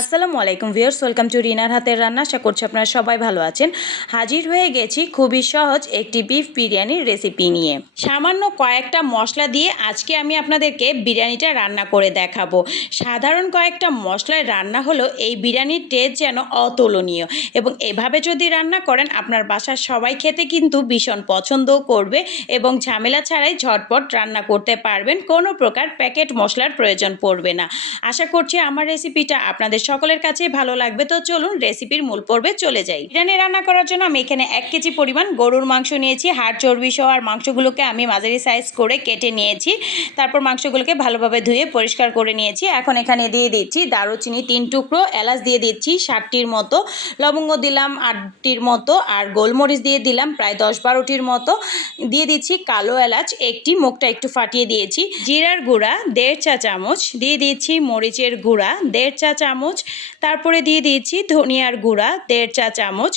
আসসালামু আলাইকুম viewers, welcome to রিনার হাতের রান্না। আশা করছি আপনারা সবাই ভালো আছেন। হাজির হয়ে গেছি খুবই সহজ একটি বিফ বিরিয়ানির রেসিপি নিয়ে। সামান্য কয়েকটা মশলা দিয়ে আজকে আমি আপনাদেরকে বিরিয়ানিটা রান্না করে দেখাবো। সাধারণ কয়েকটা মশলায় রান্না হলো এই বিরিয়ানির টেস্ট যেন অতুলনীয়। এবং এভাবে যদি রান্না করেন, আপনার বাসার সবাই খেতে কিন্তু ভীষণ পছন্দও করবে এবং ঝামেলা ছাড়াই ঝটপট রান্না করতে পারবেন। কোনো প্রকার প্যাকেট মশলার প্রয়োজন পড়বে না। আশা করছি আমার রেসিপিটা আপনাদের সকলের কাছে ভালো লাগবে তো চলুন রেসিপির মূল পর্বে চলে যাই। বিরিয়ানি রান্না করার জন্য আমি এখানে এক কেজি পরিমাণ গরুর মাংস নিয়েছি, হাড় চর্বি সহ, আর মাংসগুলোকে আমি মাঝারি সাইজ করে কেটে নিয়েছি। তারপর মাংসগুলোকে ভালোভাবে ধুয়ে পরিষ্কার করে নিয়েছি। এখন এখানে দিয়ে দিচ্ছি দারুচিনি তিন টুকরো, এলাচ দিয়ে দিচ্ছি ষাটটির মতো, লবঙ্গ দিলাম আটটির মতো, আর গোলমরিচ দিয়ে দিলাম প্রায় দশ বারোটির মতো। দিয়ে দিচ্ছি কালো এলাচ, একটি মুখটা একটু ফাটিয়ে দিয়েছি। জিরার গুঁড়া দেড় চা চামচ, দিয়ে দিচ্ছি মরিচের গুঁড়া দেড় চা চামচ তারপরে দিয়ে দিয়েছি ধনিয়ার গুঁড়া দেড় চা চামচ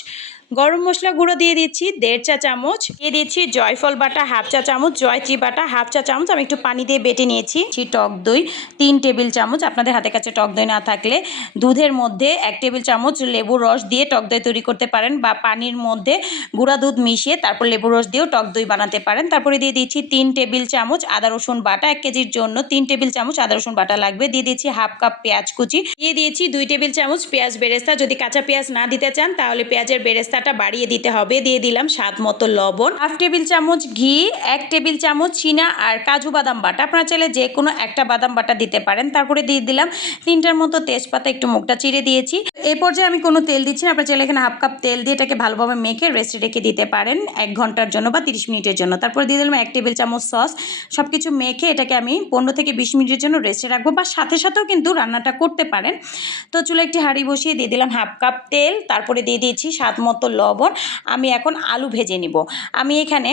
গরম মশলা গুঁড়ো দিয়ে দিচ্ছি দেড় চা চামচ। দিয়ে দিচ্ছি জয়ফল বাটা, হাফ চা চামচ জয়ত্রী বাটা, হাফ চা চামচ। আমি একটু পানি দিয়ে বেটে নিয়েছি। টক দই, তিন টেবিল চামচ। আপনাদের হাতে কাছে টক দই না থাকলে দুধের মধ্যে এক টেবিল চামচ লেবুর রস দিয়ে টক দই তৈরি করতে পারেন বা পানির মধ্যে গুঁড়া দুধ মিশিয়ে তারপর লেবুর রস দিয়েও টক দই বানাতে পারেন। তারপরে দিয়ে দিচ্ছি তিন টেবিল চামচ আদা, রসুন বাটা, এক কেজির জন্য তিন টেবিল চামচ আদা, রসুন বাটা লাগবে। দিয়ে দিচ্ছি হাফ কাপ পেঁয়াজ কুচি। দিয়ে দিয়েছি দুই টেবিল চামচ পেঁয়াজ বেরেস্তা। যদি কাঁচা পেঁয়াজ না দিতে চান তাহলে পেঁয়াজের বেরেস্তাটা বাড়িয়ে দিতে হবে। দিয়ে দিলাম স্বাদ মতো লবণ। হাফ টেবিল চামচ ঘি, এক টেবিল চামচ চিনা আর কাজু বাদাম বাটা। আপনারা চাইলে যে কোনো একটা বাদাম বাটা দিতে পারেন। তারপরে দিয়ে দিলাম তিনটার মতো তেজপাতা, একটু মুখটা চিড়ে দিয়েছি। এই পর্যায়ে আমি কোনো তেল দিচ্ছি না। আপনারা চাইলে এখানে হাফ কাপ তেল দিয়ে এটাকে ভালোভাবে মেখে রেস্টে রেখে দিতে পারেন এক ঘণ্টার জন্য বা তিরিশ মিনিটের জন্য। তারপরে দিয়ে দিলাম এক টেবিল চামচ সস। সব কিছু মেখে এটাকে আমি পনেরো থেকে বিশ মিনিটের জন্য রেস্টে রাখব বা সাথে সাথেও কিন্তু রান্নাটা করতে পারেন। তো চুলে একটি হাঁড়ি বসিয়ে দিয়ে দিলাম হাফ কাপ তেল। তারপরে দিয়ে দিয়েছি স্বাদ মতো লবণ আমি এখন আলু ভেজে নিব। আমি এখানে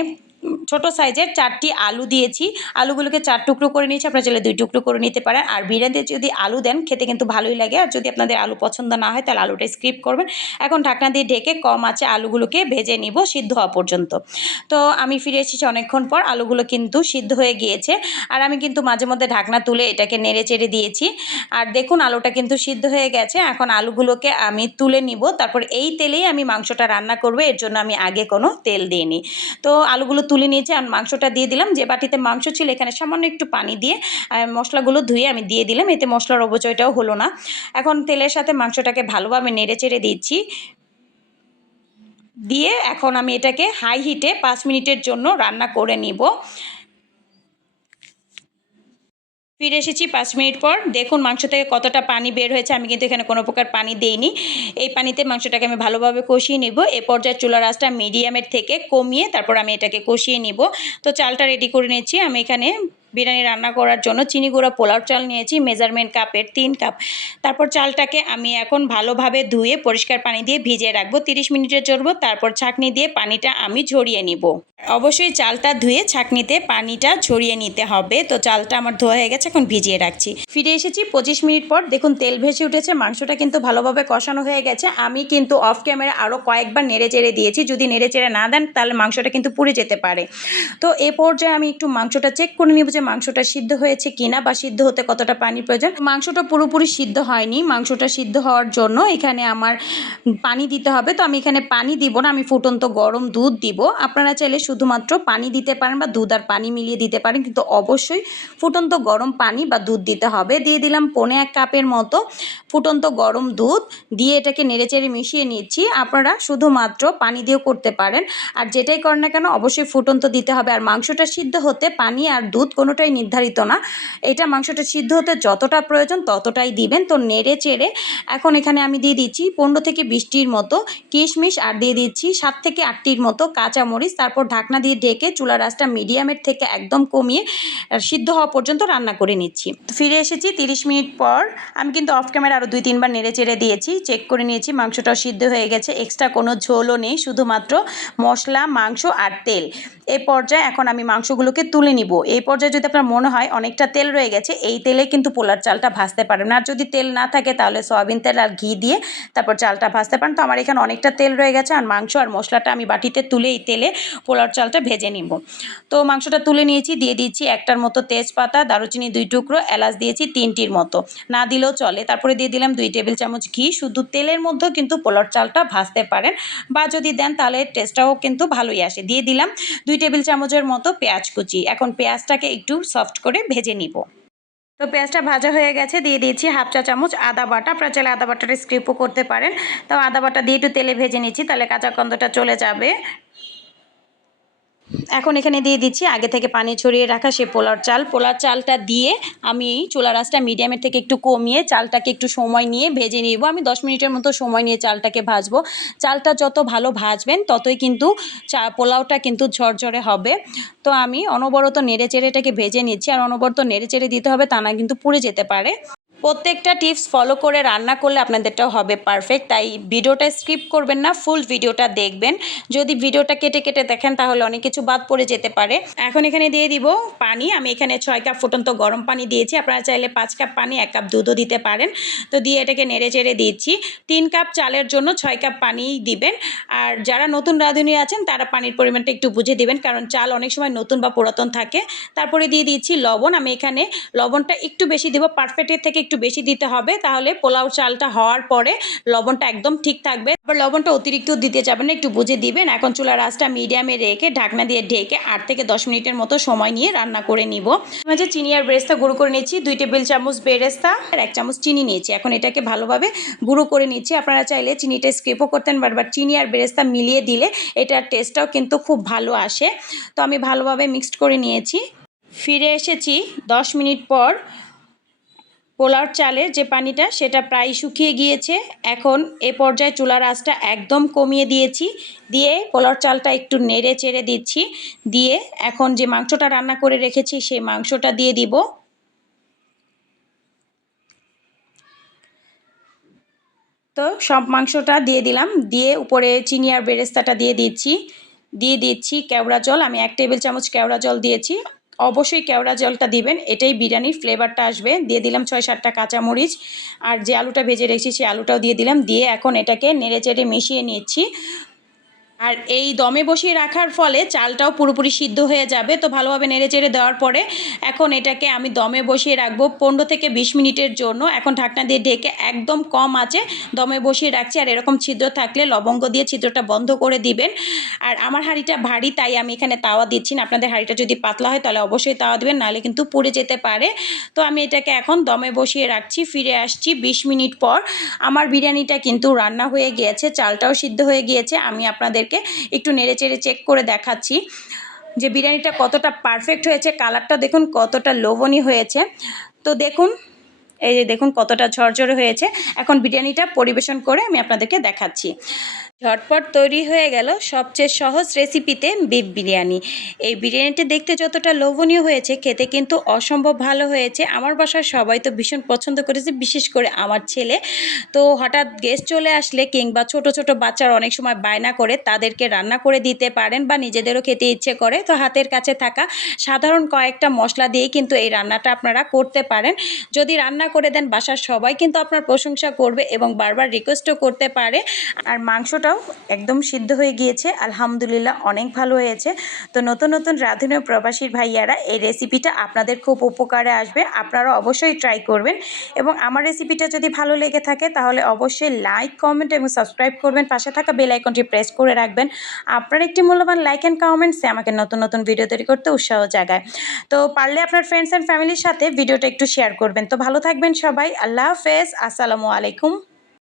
ছোট সাইজের চারটি আলু দিয়েছি। আলুগুলোকে চার টুকরো করে নিয়েছি, আপনারা চাইলে দুই টুকরো করে নিতে পারেন। আর বিরিয়ানিতে যদি আলু দেন, খেতে কিন্তু ভালোই লাগে। আর যদি আপনাদের আলু পছন্দ না হয়, তাহলে আলুটা স্কিপ করবেন। এখন ঢাকনা দিয়ে ঢেকে কম আছে আলুগুলোকে ভেজে নিব সিদ্ধ হওয়া পর্যন্ত। তো আমি ফিরে এসেছি অনেকক্ষণ পর, আলুগুলো কিন্তু সিদ্ধ হয়ে গিয়েছে। আর আমি কিন্তু মাঝে মধ্যে ঢাকনা তুলে এটাকে নেড়ে চেড়ে দিয়েছি। আর দেখুন, আলুটা কিন্তু সিদ্ধ হয়ে গেছে। এখন আলুগুলোকে আমি তুলে নিব। তারপর এই তেলেই আমি মাংসটা রান্না করব। এর জন্য আমি আগে কোনো তেল দিইনি। তো আলুগুলো তুলে নিয়েছি আর মাংসটা দিয়ে দিলাম। যে বাটিতে মাংস ছিল, এখানে সামান্য একটু পানি দিয়ে মশলাগুলো ধুয়ে আমি দিয়ে দিলাম। এতে মশলার অবচয়টাও হলো না। এখন তেলের সাথে মাংসটাকে ভালোভাবে নেড়ে চেড়ে দিচ্ছি। দিয়ে এখন আমি এটাকে হাই হিটে পাঁচ মিনিটের জন্য রান্না করে নিব। ফিরে এসেছি পাঁচ মিনিট পর। দেখুন মাংস থেকে কতটা পানি বের হয়েছে, আমি কিন্তু এখানে কোনো প্রকার পানি দেইনি। এই পানিতে মাংসটাকে আমি ভালোভাবে কষিয়ে নিব। এ পর্যায়ে চুলার আঁচটা মিডিয়ামের থেকে কমিয়ে তারপর আমি এটাকে কষিয়ে নিব। তো চালটা রেডি করে নিয়েছি। আমি এখানে বিরিয়ানি রান্না করার জন্য চিনি গুঁড়া, পোলাও চাল নিয়েছি, মেজারমেন্ট কাপের তিন কাপ। তারপর চালটাকে আমি এখন ভালোভাবে ধুয়ে পরিষ্কার পানি দিয়ে ভিজিয়ে রাখব। তিরিশ মিনিটের জন্য তারপর ছাঁকনি দিয়ে পানিটা আমি ঝরিয়ে নিব। অবশ্যই চালটা ধুয়ে ছাঁকনিতে পানিটা ছড়িয়ে নিতে হবে। তো চালটা আমার ধোয়া হয়ে গেছে, এখন ভিজিয়ে রাখছি। ফিরে এসেছি পঁচিশ মিনিট পর। দেখুন, তেল ভেসে উঠেছে, মাংসটা কিন্তু ভালোভাবে কষানো হয়ে গেছে। আমি কিন্তু অফ ক্যামেরা আরও কয়েকবার নেড়ে চেড়ে দিয়েছি। যদি নেড়ে চেড়ে না দেন, তাহলে মাংসটা কিন্তু পুড়ে যেতে পারে। তো এ পর্যায়ে আমি একটু মাংসটা চেক করে নিব যে মাংসটা সিদ্ধ হয়েছে কিনা বা সিদ্ধ হতে কতটা পানি প্রয়োজন? মাংসটা পুরোপুরি সিদ্ধ হয়নি। মাংসটা সিদ্ধ হওয়ার জন্য এখানে আমার পানি দিতে হবে। তো আমি এখানে পানি দিব না, আমি ফুটন্ত গরম দুধ দিব। আপনারা চাইলে শুধুমাত্র পানি দিতে পারেন বা দুধ আর পানি মিলিয়ে দিতে পারেন, কিন্তু অবশ্যই ফুটন্ত গরম পানি বা দুধ দিতে হবে। দিয়ে দিলাম পনে এক কাপের মতো ফুটন্ত গরম দুধ। দিয়ে এটাকে নেড়েচেড়ে মিশিয়ে নিচ্ছি। আপনারা শুধুমাত্র পানি দিয়েও করতে পারেন। আর যেটাই করেন না কেন, অবশ্যই ফুটন্ত দিতে হবে। আর মাংসটা সিদ্ধ হতে পানি আর দুধ কোনোটাই নির্ধারিত না। এটা মাংসটা সিদ্ধ হতে যতটা প্রয়োজন ততটাই দিবেন। তো নেড়ে চেড়ে এখন এখানে আমি দিয়ে দিচ্ছি পনেরো থেকে বিশটির মতো কিশমিশ আর দিয়ে দিচ্ছি সাত থেকে আটটির মতো কাঁচামরিচ। তারপর ঢাকনা দিয়ে ঢেকে চুলা রাসটা মিডিয়ামের থেকে একদম কমিয়ে সিদ্ধ হওয়া পর্যন্ত রান্না করে নিচ্ছি। ফিরে এসেছি তিরিশ মিনিট পর। আমি কিন্তু অফ ক্যামেরা আরও দুই তিনবার নেড়ে চেড়ে দিয়েছি, চেক করে নিয়েছি মাংসটাও সিদ্ধ হয়ে গেছে। এক্সট্রা কোনো ঝোলও নেই, শুধুমাত্র মশলা, মাংস আর তেল। এই পর্যায়ে এখন আমি মাংসগুলোকে তুলে নিব। এই পর্যায়ে যদি আপনার মনে হয় অনেকটা তেল রয়ে গেছে, এই তেলে কিন্তু পোলার চালটা ভাজতে পারেন আর যদি তেল না থাকে তাহলে সয়াবিন তেল আর ঘি দিয়ে তারপর চালটা ভাজতে পারেন। তো আমার এখানে অনেকটা তেল রয়ে গেছে আর মাংস আর মশলাটা আমি বাটিতে তুলে এই তেলে পোলার চালটা ভেজে নিব। তো মাংসটা তুলে নিয়েছি, দিয়ে দিচ্ছি একটার মতো তেজপাতা, দারুচিনি দুই টুকরো, এলাচ দিয়েছি তিনটির মতো। না দিলেও চলে। তারপরে দিয়ে দিলাম দুই টেবিল চামচ ঘি। শুধু তেলের মধ্যেও কিন্তু পোলার চালটা ভাজতে পারেন বা যদি দেন তাহলে টেস্টটাও কিন্তু ভালোই আসে। দিয়ে দিলাম দুই টেবিল চামচের মতো পেঁয়াজ কুচি। এখন পেঁয়াজটাকে একটু সফট করে ভেজে নিব। তো পেঁয়াজটা ভাজা হয়ে গেছে, দিয়ে দিয়েছি হাফ চা চামচ আদা বাটা। আপনারা চাইলে আদা বাটাটা স্ক্রিপও করতে পারেন। তো আদা বাটা দিয়ে একটু তেলে ভেজে নিচ্ছি, তাহলে কাঁচা গন্ধটা চলে যাবে। এখন এখানে দিয়ে দিচ্ছি, আগে থেকে পানি ছড়িয়ে রাখা সে পোলার চাল। পোলার চালটা দিয়ে আমি চুলা রাসটা মিডিয়ামের থেকে একটু কমিয়ে চালটাকে একটু সময় নিয়ে ভেজে নিব। আমি দশ মিনিটের মতো সময় নিয়ে চালটাকে ভাজবো। চালটা যত ভালো ভাজবেন, ততই কিন্তু চা, পোলাওটা কিন্তু ঝরঝরে হবে। তো আমি অনবরত নেড়ে চেড়ে এটাকে ভেজে নিচ্ছি, আর অনবরত নেড়ে চেড়ে দিতে হবে তা না কিন্তু পুড়ে যেতে পারে। প্রত্যেকটা টিপস ফলো করে রান্না করলে আপনাদেরটাও হবে পারফেক্ট তাই ভিডিওটা স্কিপ করবেন না ফুল ভিডিওটা দেখবেন। যদি ভিডিওটা কেটে কেটে দেখেন, তাহলে অনেক কিছু বাদ পড়ে যেতে পারে। এখন এখানে দিয়ে দিব পানি। আমি এখানে ছয় কাপ ফুটন্ত গরম পানি দিয়েছি। আপনারা চাইলে পাঁচ কাপ পানি, এক কাপ দুধও দিতে পারেন। তো দিয়ে এটাকে নেড়ে চেড়ে দিচ্ছি। তিন কাপ চালের জন্য ছয় কাপ পানি দিবেন। আর যারা নতুন রাঁধুনি আছেন, তারা পানির পরিমাণটা একটু বুঝে দিবেন। কারণ চাল অনেক সময় নতুন বা পুরাতন থাকে। তারপরে দিয়ে দিচ্ছি লবণ। আমি এখানে লবণটা একটু বেশি দেবো। পারফেক্টের থেকে একটু বেশি দিতে হবে, তাহলে পোলাও চালটা হওয়ার পরে লবণটা একদম ঠিক থাকবে। আবার লবণটা অতিরিক্ত দিতে যাবেন না, একটু বুঝে দিবেন। এখন চুলার আঁচটা মিডিয়ামে রেখে ঢাকনা দিয়ে ঢেকে আট থেকে দশ মিনিটের মতো সময় নিয়ে রান্না করে নিব। মাঝে চিনি আর বেরেস্তা গুঁড়ো করে নিচ্ছি দুই টেবিল চামচ বেরেস্তা আর এক চামচ চিনি নিয়েছি। এখন এটাকে ভালোভাবে গুঁড়ো করে নিচ্ছি। আপনারা চাইলে চিনিটা স্কিপও করতেন বারবার চিনি আর বেরেস্তা মিলিয়ে দিলে এটার টেস্টটাও কিন্তু খুব ভালো আসে। তো আমি ভালোভাবে মিক্সড করে নিয়েছি। ফিরে এসেছি দশ মিনিট পর। পোলার চালের যে পানিটা, সেটা প্রায় শুকিয়ে গিয়েছে। এখন এ পর্যায়ে চুলার আঁচটা একদম কমিয়ে দিয়েছি। দিয়ে পোলার চালটা একটু নেড়ে চেড়ে দিচ্ছি। দিয়ে এখন যে মাংসটা রান্না করে রেখেছি, সেই মাংসটা দিয়ে দিব। তো সব মাংসটা দিয়ে দিলাম। দিয়ে উপরে চিনি আর বেরেস্তাটা দিয়ে দিচ্ছি। দিয়ে দিচ্ছি কেওড়া জল। আমি এক টেবিল চামচ কেওড়া জল দিয়েছি। অবশ্যই কেওড়া জলটা দিবেন, এটাই বিরিয়ানির ফ্লেভারটা আসবে। দিয়ে দিলাম ছয় সাতটা কাঁচামরিচ। আর যে আলুটা ভেজে রেখেছি, সেই আলুটাও দিয়ে দিলাম। দিয়ে এখন এটাকে নেড়ে চেড়ে মিশিয়ে নিচ্ছি। আর এই দমে বসিয়ে রাখার ফলে চালটাও পুরোপুরি সিদ্ধ হয়ে যাবে। তো ভালোভাবে নেড়ে চেড়ে দেওয়ার পরে এখন এটাকে আমি দমে বসিয়ে রাখব পনেরো থেকে বিশ মিনিটের জন্য। এখন ঢাকনা দিয়ে ঢেকে একদম কম আছে দমে বসিয়ে রাখছি। আর এরকম ছিদ্র থাকলে লবঙ্গ দিয়ে ছিদ্রটা বন্ধ করে দিবেন। আর আমার হাঁড়িটা ভারী, তাই আমি এখানে তাওয়া দিচ্ছি না। আপনাদের হাঁড়িটা যদি পাতলা হয় তাহলে অবশ্যই তাওয়া দেবেন, নাহলে কিন্তু পুড়ে যেতে পারে। তো আমি এটাকে এখন দমে বসিয়ে রাখছি, ফিরে আসছি বিশ মিনিট পর। আমার বিরিয়ানিটা কিন্তু রান্না হয়ে গিয়েছে, চালটাও সিদ্ধ হয়ে গিয়েছে। আমি আপনাদের আপনাদেরকে একটু নেড়ে চেড়ে চেক করে দেখাচ্ছি যে বিরিয়ানিটা কতটা পারফেক্ট হয়েছে কালারটা দেখুন কতটা লোভনীয় হয়েছে। তো দেখুন, এই যে দেখুন কতটা ঝরঝরে হয়েছে। এখন বিরিয়ানিটা পরিবেশন করে আমি আপনাদেরকে দেখাচ্ছি। ঝটপট তৈরি হয়ে গেল সবচেয়ে সহজ রেসিপিতে বিফ বিরিয়ানি। এই বিরিয়ানিটা দেখতে যতটা লোভনীয় হয়েছে, খেতে কিন্তু অসম্ভব ভালো হয়েছে। আমার বাসার সবাই তো ভীষণ পছন্দ করেছে, বিশেষ করে আমার ছেলে। তো হঠাৎ গেস্ট চলে আসলে কিংবা ছোট ছোট বাচ্চারা অনেক সময় বায়না করে তাদেরকে রান্না করে দিতে পারেন বা নিজেদেরও খেতে ইচ্ছে করে। তো হাতের কাছে থাকা সাধারণ কয়েকটা মশলা দিয়েই কিন্তু এই রান্নাটা আপনারা করতে পারেন। যদি রান্না করে দেন বাসার সবাই কিন্তু আপনার প্রশংসা করবে এবং বারবার রিকোয়েস্টও করতে পারে। আর মাংসটা মাংসটাও একদম সিদ্ধ হয়ে গিয়েছে। আলহামদুলিল্লাহ অনেক ভালো হয়েছে। তো নতুন নতুন রাঁধুনি প্রবাসীর ভাইয়ারা এই রেসিপিটা আপনাদের খুব উপকারে আসবে। আপনারা অবশ্যই ট্রাই করবেন এবং আমার রেসিপিটা যদি ভালো লেগে থাকে তাহলে অবশ্যই লাইক কমেন্ট এবং সাবস্ক্রাইব করবেন। পাশে থাকা বেল আইকনটি প্রেস করে রাখবেন। আপনার একটি মূল্যবান লাইক অ্যান্ড কমেন্টসে আমাকে নতুন নতুন ভিডিও তৈরি করতে উৎসাহ জাগায়। তো পারলে আপনার ফ্রেন্ডস অ্যান্ড ফ্যামিলির সাথে ভিডিওটা একটু শেয়ার করবেন। তো ভালো থাকবেন সবাই। আল্লাহ হাফেজ। আসসালামু আলাইকুম।